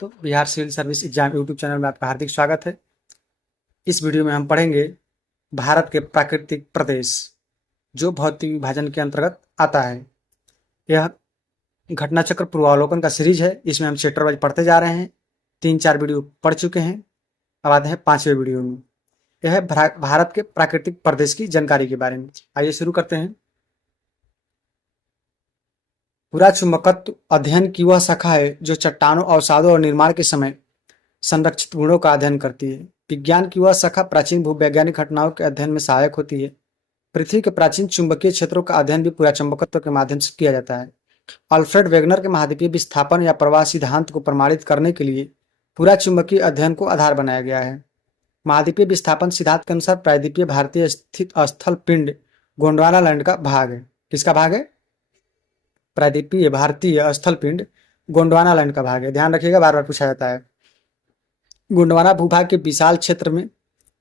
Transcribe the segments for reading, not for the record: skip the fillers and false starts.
दोस्तों, Bihar civil service exam YouTube channel में आपका हार्दिक स्वागत है। इस वीडियो में हम पढ़ेंगे भारत के प्राकृतिक प्रदेश जो भौतिक विभाजन के अंतर्गत आता है। यह घटना चक्र पूर्वावलोकन का सीरीज है। इसमें हम चैप्टर वाइज पढ़ते जा रहे हैं। 3-4 वीडियो पढ़ चुके हैं, अब आते हैं 5वें वीडियो में। यह है भारत के प्राकृतिक प्रदेश की जानकारी के बारे में। आइए शुरू करते हैं। पूरा चुंबकत्व अध्ययन की वह शाखा है जो चट्टानों, अवसादों और निर्माण के समय संरक्षित गुणों का अध्ययन करती है। विज्ञान की वह शाखा प्राचीन भूवैज्ञानिक घटनाओं के अध्ययन में सहायक होती है। पृथ्वी के प्राचीन चुंबकीय क्षेत्रों का अध्ययन भी पूरा चुंबकत्व के माध्यम से किया जाता है। अल्फ्रेड वेगनर के महाद्वीपीय विस्थापन या प्रवाह सिद्धांत को प्रमाणित करने के लिए पूरा चुंबकीय अध्ययन को आधार बनाया गया है। महाद्वीपीय विस्थापन सिद्धांत के अनुसार प्रायद्वीपीय भारतीय स्थित स्थल पिंड गोंडवाना लैंड का भाग है। किसका भाग है? प्रायद्वीपीय भारतीय स्थल पिंड गोंडवाना लैंड का भाग है। ध्यान रखिएगा, बार बार पूछा जाता है। गोंडवाना भूभाग के विशाल क्षेत्र में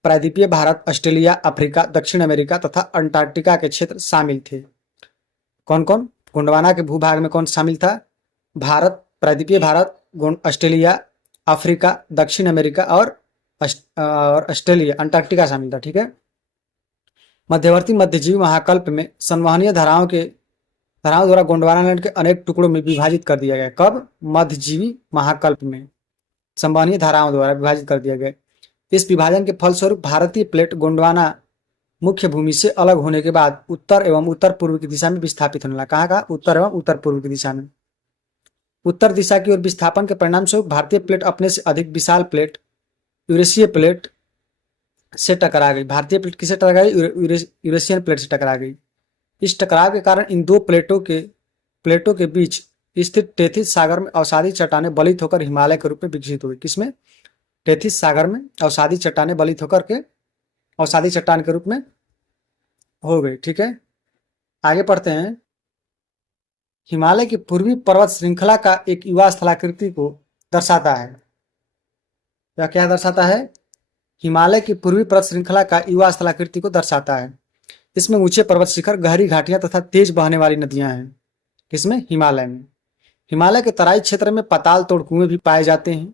प्रायद्वीपीय भारत, ऑस्ट्रेलिया, अफ्रीका, दक्षिण अमेरिका तथा अंटार्कटिका के क्षेत्र शामिल थे। कौन कौन? गोंडवाना के भूभाग में कौन शामिल था? भारत, प्रायद्वीपीय भारत, ऑस्ट्रेलिया, अफ्रीका, दक्षिण अमेरिका और ऑस्ट्रेलिया, अंटार्कटिका शामिल था। ठीक है। मध्यवर्ती मध्यजीवी महाकल्प में संवहनीय धाराओं द्वारा गोंडवाना लैंड के अनेक टुकड़ों में विभाजित कर दिया गया। कब? मध्यजीवी महाकल्प में संवहनीय धाराओं द्वारा विभाजित कर दिया गया। इस विभाजन के फलस्वरूप भारतीय प्लेट गोंडवाना मुख्य भूमि से अलग होने के बाद उत्तर एवं उत्तर पूर्व की दिशा में विस्थापित होने लगा। कहाँ कहाँ? उत्तर एवं उत्तर पूर्व की दिशा में। उत्तर दिशा की ओर विस्थापन के परिणाम स्वरूप भारतीय प्लेट अपने से अधिक विशाल प्लेट यूरेशियन प्लेट से टकरा गई। भारतीय प्लेट किसे टकरा गई? यूरेशियन प्लेट से टकरा गई। इस टकराव के कारण इन दो प्लेटों के बीच स्थित टेथिस सागर में अवसादी चट्टानें बलित होकर हिमालय के रूप में विकसित हुई। किसमें? टेथिस सागर में अवसादी चट्टानें बलित होकर के अवसादी चट्टान के रूप में हो गई। ठीक है, आगे पढ़ते हैं। हिमालय की पूर्वी पर्वत श्रृंखला का एक युवा स्थलाकृति को दर्शाता है। यह क्या दर्शाता है? हिमालय की पूर्वी पर्वत श्रृंखला का युवा स्थलाकृति को दर्शाता है। इसमें ऊंचे पर्वत शिखर, गहरी घाटियां तथा तेज बहने वाली नदियां हैं। किसमें? हिमालय में। हिमालय के तराई क्षेत्र में पाताल तोड़ कुएं भी पाए जाते हैं।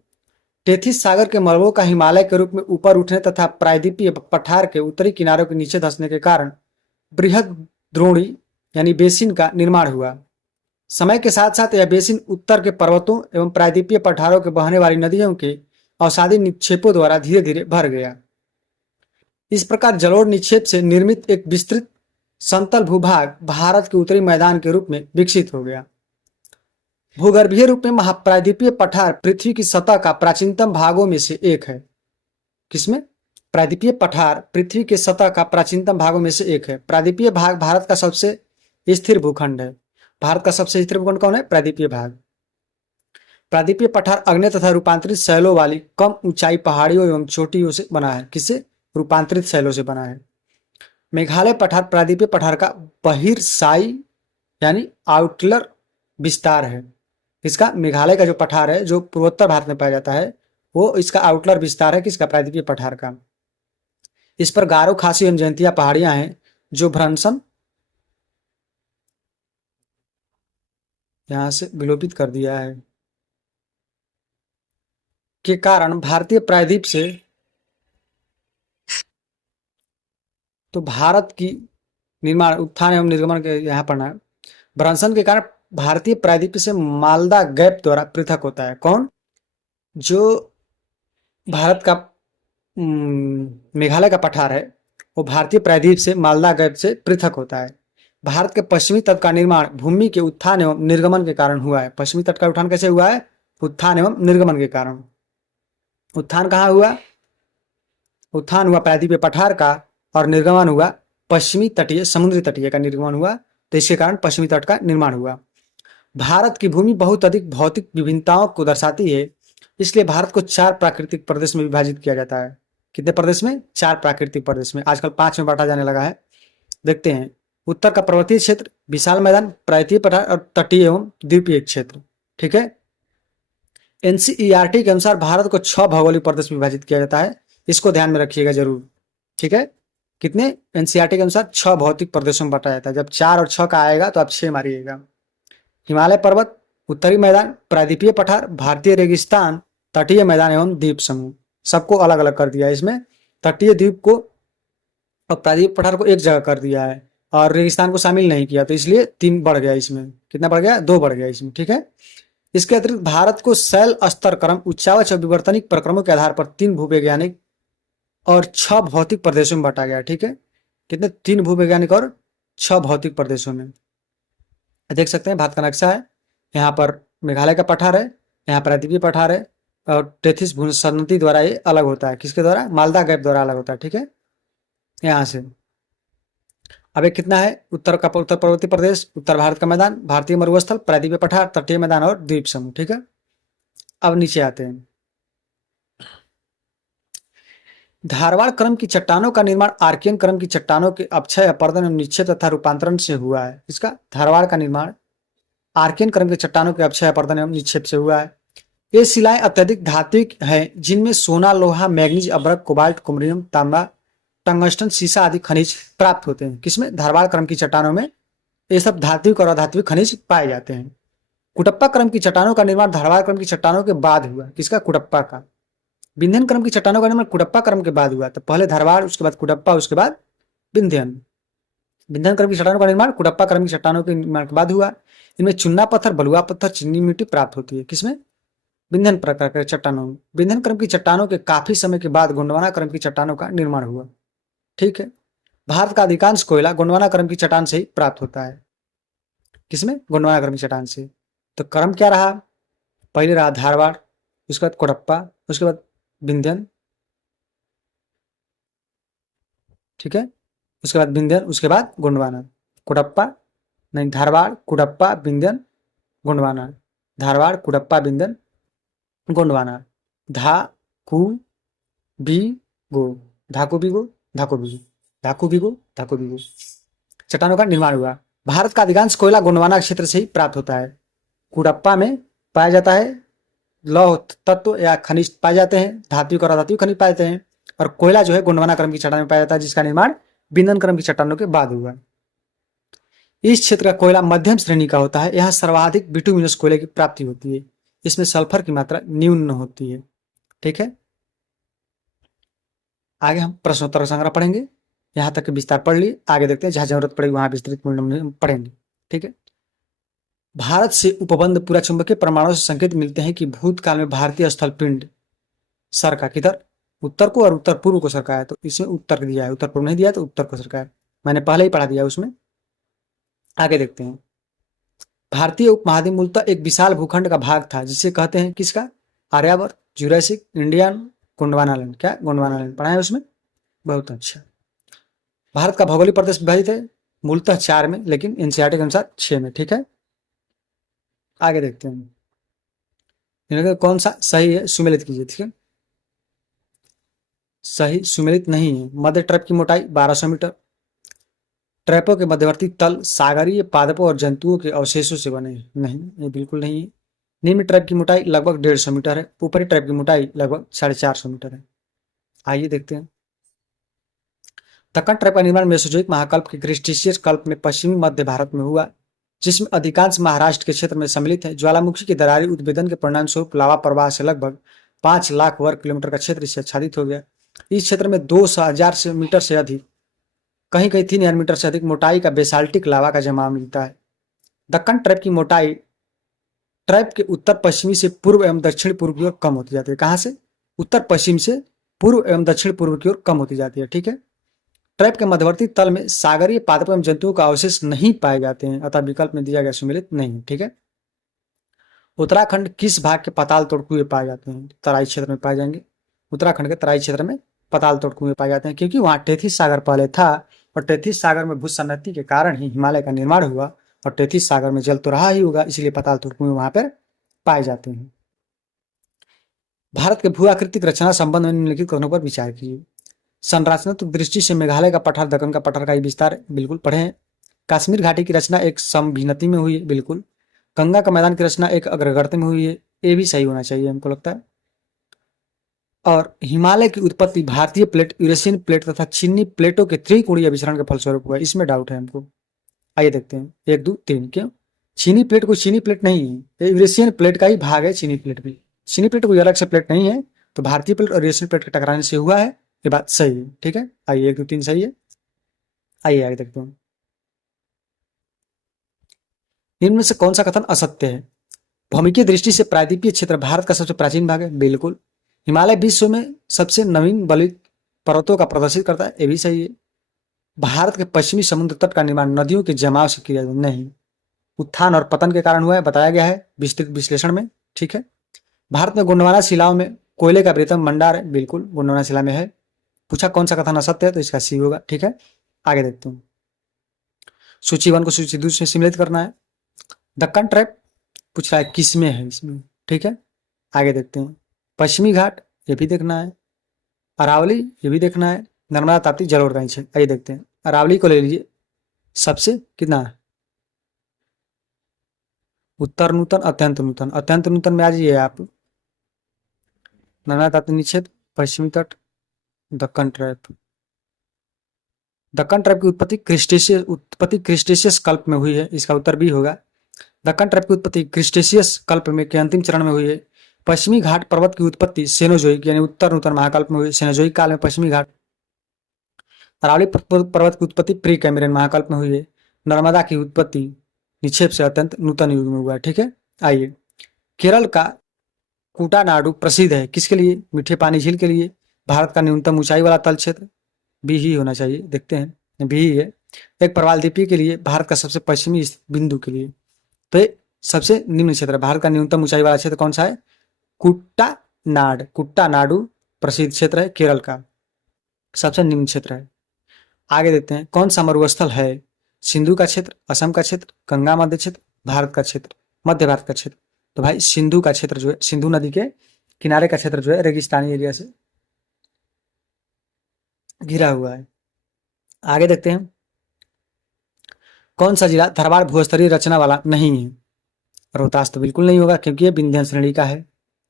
टेथिस सागर के मलबों का हिमालय के रूप में ऊपर उठने तथा प्रायद्वीपीय पठार के उत्तरी किनारों के नीचे धंसने के कारण बृहद द्रोणी यानी बेसिन का निर्माण हुआ। समय के साथ साथ यह बेसिन उत्तर के पर्वतों एवं प्रायद्वीपीय पठारों के बहने वाली नदियों के अवसादी निक्षेपों द्वारा धीरे धीरे भर गया। इस प्रकार जलोढ़ निक्षेप से निर्मित एक विस्तृत समतल भूभाग भारत के उत्तरी मैदान के रूप में विकसित हो गया। भूगर्भीय रूप में महाप्रायद्वीपीय पठार पृथ्वी की सतह का प्राचीनतम भागों में से एक है। किसमें? प्रायद्वीपीय पठार पृथ्वी के सतह का प्राचीनतम भागों में से एक है। प्रायद्वीपीय भाग भारत का सबसे स्थिर भूखंड है। भारत का सबसे स्थिर भूखंड कौन है? प्रायद्वीपीय भाग। प्रायद्वीपीय पठार अग्नि तथा रूपांतरित शैलों वाली कम ऊंचाई पहाड़ियों एवं चोटियों से बना है। किससे? रूपांतरित शैलों से बना है। मेघालय पठार प्रायद्वीपीय पठार का बहिर्साई यानी आउटलर विस्तार है। इसका मेघालय का जो पठार है जो पूर्वोत्तर भारत में पाया जाता है वो इसका आउटलर विस्तार है। किसका? प्रायद्वीपीय पठार का। इस पर गारो, खासी एवं जयंतिया पहाड़ियां हैं जो भ्रंशन यहां से विलोपित कर दिया है के कारण भारतीय प्रायद्वीप से तो भारत की निर्माण, उत्थान एवं निर्गमन के यहाँ पढ़ना है। भ्रंशन के कारण भारतीय प्रायद्वीप से मालदा गैप द्वारा पृथक होता है। कौन? जो भारत का मेघालय का पठार है वो भारतीय प्रायद्वीप से मालदा गैप से पृथक होता है। भारत के पश्चिमी तट का निर्माण भूमि के उत्थान एवं निर्गमन के कारण हुआ है। पश्चिमी तट का उत्थान कैसे हुआ है? उत्थान एवं निर्गमन के कारण। उत्थान कहाँ हुआ? उत्थान हुआ प्रायद्वीपीय पठार का और निर्गमन हुआ पश्चिमी तटीय, समुद्री तटीय का निर्गमन हुआ, तो इसके कारण पश्चिमी तट का निर्माण हुआ। भारत की भूमि बहुत अधिक भौतिक विभिन्नताओं को दर्शाती है, इसलिए भारत को 4 प्राकृतिक प्रदेश में विभाजित किया जाता है। कितने प्रदेश में? 4 प्राकृतिक प्रदेश में। आजकल 5 में बांटा जाने लगा है। देखते हैं। उत्तर का पर्वतीय क्षेत्र, विशाल मैदान, प्रायद्वीपीय पठार और तटीय एवं द्वीपीय क्षेत्र। ठीक है। एनसीईआरटी के अनुसार भारत को 6 भौगोलिक प्रदेश में विभाजित किया जाता है। इसको ध्यान में रखिएगा जरूर। ठीक है। कितने? एनसीईआरटी के अनुसार 6 भौतिक प्रदेशों में बांटा जाता है। जब 4 और 6 का आएगा तो आप 6 मारिएगा। हिमालय पर्वत, उत्तरी मैदान, प्रायद्वीपीय पठार, भारतीय रेगिस्तान तटीय मैदान एवं द्वीप समूह, सबको अलग अलग कर दिया है इसमें। तटीय द्वीप को और प्रायद्वीप पठार को एक जगह कर दिया है और रेगिस्तान को शामिल नहीं किया, तो इसलिए 3 बढ़ गया इसमें। कितना बढ़ गया? 2 बढ़ गया इसमें, ठीक है। इसके अतिरिक्त भारत को शैल स्तर क्रम, उच्चावच और विवर्तनिक प्रक्रमों के आधार पर 3 भूवैज्ञानिक और 6 भौतिक प्रदेशों में बांटा गया, ठीक है। कितने? 3 भूवैज्ञानिक और 6 भौतिक प्रदेशों में। देख सकते हैं भारत का नक्शा है, यहाँ पर मेघालय का पठार है, यहाँ प्रायद्वीपीय पठार है और टेथिस भूसंनति द्वारा ये अलग होता है। किसके द्वारा? मालदा गैप द्वारा अलग होता है, ठीक है, यहाँ से। अब एक कितना है? उत्तर पर्वतीय प्रदेश, उत्तर भारत का मैदान, भारतीय मरुस्थल, प्रायद्वीपीय पठार, तटीय मैदान और द्वीप समूह, ठीक है। अब नीचे आते हैं। धारवाड़ क्रम की चट्टानों का निर्माण आर्कियन क्रम की चट्टानों के अपक्षय, अपर्दन एवं निक्षेप तथा रूपांतरण से हुआ है। इसका धारवाड़ का निर्माण आर्कियन क्रम के चट्टानों के अपक्षय, अपर्दन एवं निक्षेप से हुआ है। ये शिलाएं अत्यधिक धात्विक हैं, जिनमें सोना, लोहा, मैग्नीज, अभ्रक, कोबाल्ट, कुमरियम, तांबा, टंगस्टन, सीसा आदि खनिज प्राप्त होते हैं। किसमें? धारवाड़ क्रम की चट्टानों में ये सब धात्विक और अधात्विक खनिज पाए जाते हैं। कुटप्पा क्रम की चट्टानों का निर्माण धारवाड़ क्रम की चट्टानों के बाद हुआ। किसका? कुटप्पा का। विंध्यन क्रम की चट्टानों का निर्माण कुटप्पा क्रम के बाद हुआ। तो पहले धारवाड़, उसके बाद कुटप्पा, उसके बाद विंध्यन। विंध्यन क्रम की चट्टानों का निर्माण कुटप्पा क्रम की चट्टानों के निर्माण के बाद हुआ। इनमें चुन्ना पत्थर, बलुआ पत्थर, चीनी मिट्टी प्राप्त होती है। किसमें? विंध्यन प्रकार के चट्टानों में। विंध्यन क्रम की चट्टानों के काफी समय के बाद गोंडवाना क्रम की चट्टानों का निर्माण हुआ, ठीक है। भारत का अधिकांश कोयला गोंडवाना क्रम की चट्टान से ही प्राप्त होता है। किसमें? गोंडवाना क्रम की चट्टान से। तो क्रम क्या रहा? पहले रहा धारवाड़, उसके बाद कोडप्पा, उसके बाद विंध्यन, ठीक है, उसके बाद विंध्यन, उसके बाद गोंडवाना। कोडप्पा नहीं, धारवाड़, कुडप्पा, विंध्यन, गोंडवाना। धारवाड़, कुडप्पा, विंध्यन, गोंडवाना। धा कु बी गो, धाकु बिगो, धाकु बिगो, धाकु बिगो, धाकु बिगो। चट्टानों का निर्माण हुआ। भारत का अधिकांश कोयला गोंडवाना क्षेत्र से ही प्राप्त होता है। कुडप्पा में पाया जाता है लौह तत्व या खनिज पाए जाते हैं, धात्विक और अधात्विक खनिज पाए जाते हैं। और कोयला जो है गोंडवाना क्रम की चट्टान में पाया जाता है, जिसका निर्माण विंध्यन क्रम की चट्टानों के बाद हुआ। इस क्षेत्र का कोयला मध्यम श्रेणी का होता है। यहाँ सर्वाधिक बिटुमिनस कोयले की प्राप्ति होती है। इसमें सल्फर की मात्रा न्यून होती है, ठीक है। आगे हम प्रश्नोत्तर संग्रह पढ़ेंगे, यहाँ तक के विस्तार पढ़ लिए। आगे देखते हैं, जहाँ जरूरत पड़ेगी वहां विस्तृत पढ़ेंगे, ठीक है। भारत से उपबंध पूरा चुंबकीय प्रमाणों से संकेत मिलते हैं कि भूतकाल में भारतीय स्थल पिंड सरका किधर? उत्तर को, और उत्तर पूर्व को सरका है। तो इसमें उत्तर दिया है, उत्तर पूर्व नहीं दिया है, तो उत्तर को सरका है। मैंने पहले ही पढ़ा दिया उसमें। आगे देखते हैं। भारतीय उपमहाद्वीप मूलतः एक विशाल भूखंड का भाग था, जिसे कहते हैं किसका? Aryavarta, Jurassic, Indian, Gondwana land. क्या? गोंडवाना लैंड पढ़ा है उसमें, बहुत अच्छा। भारत का भौगोलिक प्रदेश विभाजित है मूलतः 4 में, लेकिन एनसीईआरटी के अनुसार 6 में, ठीक है। आगे देखते हैं इनमें कौन सा सही है, सुमेलित कीजिए, ठीक है। सही सुमेलित नहीं है। मध्य ट्रैप की मोटाई 1200 मीटर। ट्रैपों के मध्यवर्ती तल सागरीय पादपों और जंतुओं के अवशेषों से बने हैं। नहीं, ये बिल्कुल नहीं है। निम्न ट्रैप की मोटाई लगभग 150 मीटर है। ऊपरी ट्रैप की मोटाई लगभग 450 मीटर है। आइए देखते हैं। दक्कन ट्रैप का निर्माण मेसोजोइक महाकल्प के क्रिटेशियस कल्प में पश्चिमी मध्य भारत में हुआ, जिसमें अधिकांश महाराष्ट्र के क्षेत्र में सम्मिलित है। ज्वालामुखी की दरारी उद्भेदन के परिणाम स्वरूप लावा प्रवाह से लगभग 5 लाख वर्ग किलोमीटर का क्षेत्र इससे आच्छादित हो गया। इस क्षेत्र में 2000 मीटर से अधिक, कहीं कहीं 3000 मीटर से अधिक मोटाई का बेसाल्टिक लावा का जमाव मिलता है। दक्कन ट्रैप की मोटाई ट्रैप के उत्तर पश्चिमी से पूर्व एवं दक्षिण पूर्व की ओर कम होती जाती है। कहाँ से? उत्तर पश्चिम से पूर्व एवं दक्षिण पूर्व की ओर कम होती जाती है, ठीक है। ट्रैप के मध्यवर्ती तल में सागरीय पादपों एवं जंतुओं का अवशेष नहीं पाए जाते हैं, अतः विकल्प में दिया गया सुमेलित नहीं, ठीक है। उत्तराखंड किस भाग के पाताल तोड़ कुएं पाए जाते हैं? तराई क्षेत्र में पाए जाएंगे। उत्तराखंड के तराई क्षेत्र में पाताल तोड़ कुएं पाए जाते हैं, क्योंकि वहां टेथिस सागर पहले था और टेथिस सागर में भूसन्नति के कारण ही हिमालय का निर्माण हुआ, और टेथिस सागर में जल तो रहा ही होगा, इसलिए पाताल तोड़ कुएं वहां पर पाए जाते हैं। भारत के भू आकृतिक रचना संबंध में निम्नलिखित कथनों पर विचार कीजिए। संरचनात्मक दृष्टि से मेघालय का पठार दक्कन का पठार का विस्तार बिल्कुल पढ़े हैं। कश्मीर घाटी की रचना एक समभिन्नति में हुई है, बिल्कुल। गंगा का मैदान की रचना एक अग्रगर्त में हुई है, ये भी सही होना चाहिए हमको लगता है। और हिमालय की उत्पत्ति भारतीय प्लेट, यूरेशियन प्लेट तथा चीनी प्लेटों के त्रिकोणीय विचरण के फलस्वरूप हुआ, इसमें डाउट है हमको। आइए देखते हैं 1 2 3। क्यों चीनी प्लेट? को चीनी प्लेट नहीं है, यूरेशियन प्लेट का ही भाग है चीनी प्लेट भी, चीनी प्लेट कोई अलग से प्लेट नहीं है, तो भारतीय प्लेट और यूरेशियन प्लेट के टकराने से हुआ है, ये बात सही है। ठीक है, आइए 1 2 3 सही है। आइए आगे देखते हैं। निम्न में से कौन सा कथन असत्य है? भौमिकीय दृष्टि से प्रायद्वीपीय क्षेत्र भारत का सबसे प्राचीन भाग है, बिल्कुल। हिमालय विश्व में सबसे नवीन बलुई पर्वतों का प्रदर्शित करता है, ये भी सही है। भारत के पश्चिमी समुद्र तट का निर्माण नदियों के जमाव से किया गया, नहीं। उत्थान और पतन के कारण हुआ है, बताया गया है विस्तृत विश्लेषण में। ठीक है। भारत में गोंडवाना शिलाओं में कोयले का बृहत्तम भंडार है, बिल्कुल गोंडवाना शिला में है। पूछा कौन सा कथन असत्य है, तो इसका सी होगा। ठीक है, आगे देखते हैं। सूची 1 को सूची 2 से सम्मिलित करना है। दक्कन ट्रैप पूछ रहा है किस में है इसमें। ठीक है, आगे देखते हैं। पश्चिमी घाट, ये भी देखना है। अरावली, ये भी देखना है। नर्मदा ताप्ती जलोढ़ रेंज है, आइए देखते हैं। अरावली को ले लीजिए, सबसे कितना है? उत्तर नूतन, अत्यंत नूतन। अत्यंत नूतन में आ जाइए आप। नर्मदा ताप्ती निक्षेप, पश्चिमी तट, दक्कन ट्रैप। दक्कन ट्रैप की उत्पत्ति क्रिस्टेशियस कल्प में हुई है, इसका उत्तर भी होगा। दक्कन ट्रैप की उत्पत्ति क्रिस्टेशियस कल्प में के अंतिम चरण में हुई है। पश्चिमी घाट पर्वत की उत्पत्ति सेनोजोइक यानी उत्तर नूतन महाकल्प में हुई। सेनोजोइक काल में पश्चिमी घाट। अरावली पर्वत की उत्पत्ति प्री कैम्ब्रियन महाकल्प में हुई है। नर्मदा की उत्पत्ति निक्षेप से अत्यंत नूतन युग में हुआ है। ठीक है, आइए। केरल का कूटानाडु प्रसिद्ध है किसके लिए? मीठे पानी झील के लिए। भारत का न्यूनतम ऊंचाई वाला तल क्षेत्र, बी ही होना चाहिए, देखते हैं, बी ही है। एक प्रवाल द्वीपी के लिए, भारत का सबसे पश्चिमी बिंदु के लिए। तो ये सबसे निम्न क्षेत्र है। भारत का न्यूनतम ऊंचाई वाला क्षेत्र कौन सा है? कुट्टानाडु प्रसिद्ध क्षेत्र है, केरल का सबसे निम्न क्षेत्र है। आगे देखते हैं। कौन सा मरुस्थल है? सिंधु का क्षेत्र, असम का क्षेत्र, गंगा मध्य क्षेत्र, भारत का क्षेत्र, मध्य भारत का क्षेत्र। तो भाई सिंधु का क्षेत्र जो है, सिंधु नदी के किनारे का क्षेत्र जो है, रेगिस्तानी एरिया से घिरा हुआ है। आगे देखते हैं। कौन सा जिला धारवाड़ भूस्तरीय रचना वाला नहीं है? रोहतास तो बिल्कुल नहीं होगा क्योंकि ये विंध्य श्रेणी का है,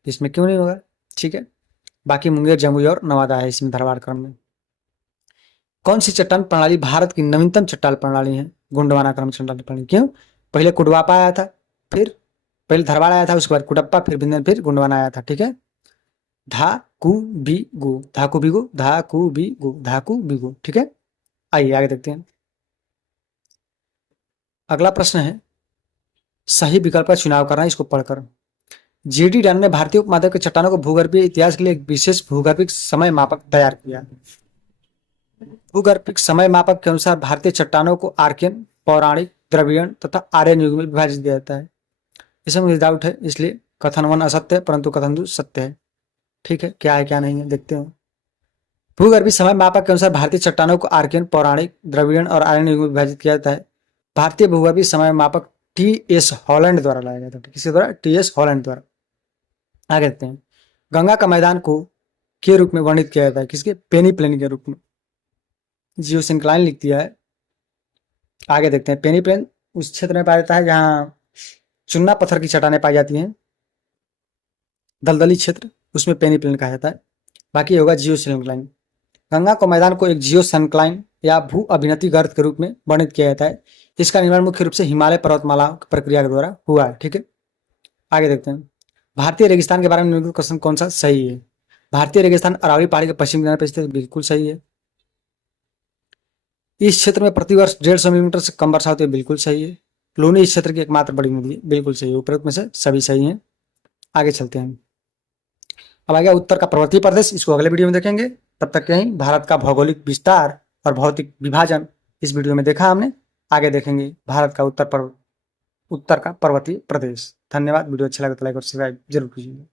इसमें क्यों नहीं होगा? ठीक है, बाकी मुंगेर, जमुई और नवादा है इसमें धारवाड़ क्रम में। कौन सी चट्टान प्रणाली भारत की नवीनतम चट्टान प्रणाली है? गोंडवाना क्रम चट्टान प्रणाली। क्यों? पहले कुडवापा आया था, फिर पहले धारवाड़ आया था, उसके बाद कुडप्पा, फिर विंध्य, फिर गोंडवाना आया था। ठीक है, धाकुबिगु, धाकुबिगु, धाकुबिगु, धाकुबिगु। ठीक है, आइए आगे देखते हैं। अगला प्रश्न है, सही विकल्प का चुनाव करना है इसको पढ़कर। जीडी डन ने भारतीय उपमहाद्वीप के चट्टानों को भूगर्भीय इतिहास के लिए एक विशेष भूगर्भिक समय मापक तैयार किया। भूगर्भिक समय मापक के अनुसार भारतीय चट्टानों को आर्कियन, पौराणिक, द्रविड़ीय तथा आर्यन युग में विभाजित किया जाता है। इसमें मुझे डाउट है, इसलिए कथन 1 असत्य है, परंतु कथन 2 सत्य है। ठीक है, क्या है क्या नहीं है देखते हैं। भूगर्भीय समय मापक के अनुसार भारतीय चट्टानों को आर्कियन, पौराणिक, द्रविड़ीय और आर्यन युग में विभाजित किया जाता है। भारतीय भूगर्भीय समय मापक टी.एस. हॉलैंड द्वारा लाया गया था। किसके द्वारा? टी.एस. हॉलैंड द्वारा। आगे देखते हैं। गंगा का मैदान को के रूप में वर्णित किया जाता है? किसके? पेनी प्लेन के रूप में। जियो सिंक्लाइन लिख दिया है। आगे देखते हैं। पेनी प्लेन उस क्षेत्र में पाया जाता है जहाँ चुन्ना पत्थर की चट्टानें पाई जाती हैं, दलदली क्षेत्र, उसमें पेनी प्लेन कहा जाता है। बाकी होगा जियो सिंक्लाइन। गंगा को मैदान को एक जियो सिंक्लाइन या भू अभिनति गर्त के रूप में वर्णित किया जाता है। इसका निर्माण मुख्य रूप से हिमालय पर्वतमाला प्रक्रिया के द्वारा हुआ है। ठीक है, आगे देखते हैं। भारतीय रेगिस्तान के बारे में निम्नलिखित क्वेश्चन कौन सा सही है? भारतीय रेगिस्तान अरावली पहाड़ी के पश्चिम किनारे पर स्थित, बिल्कुल सही है। इस क्षेत्र में प्रतिवर्ष 150 मिलीमीटर से कम वर्षा होती है, बिल्कुल सही है। लूनी इस क्षेत्र की एकमात्र बड़ी नदी है, बिल्कुल सही है। उपरोक्त में से सभी सही हैं। आगे चलते हैं। अब आ गया उत्तर का पर्वतीय प्रदेश, इसको अगले वीडियो में देखेंगे। तब तक यहीं भारत का भौगोलिक विस्तार और भौतिक विभाजन इस वीडियो में देखा हमने। आगे देखेंगे भारत का उत्तर का पर्वतीय प्रदेश। धन्यवाद। वीडियो अच्छा लगा तो लाइक और सब्सक्राइब जरूर कीजिए।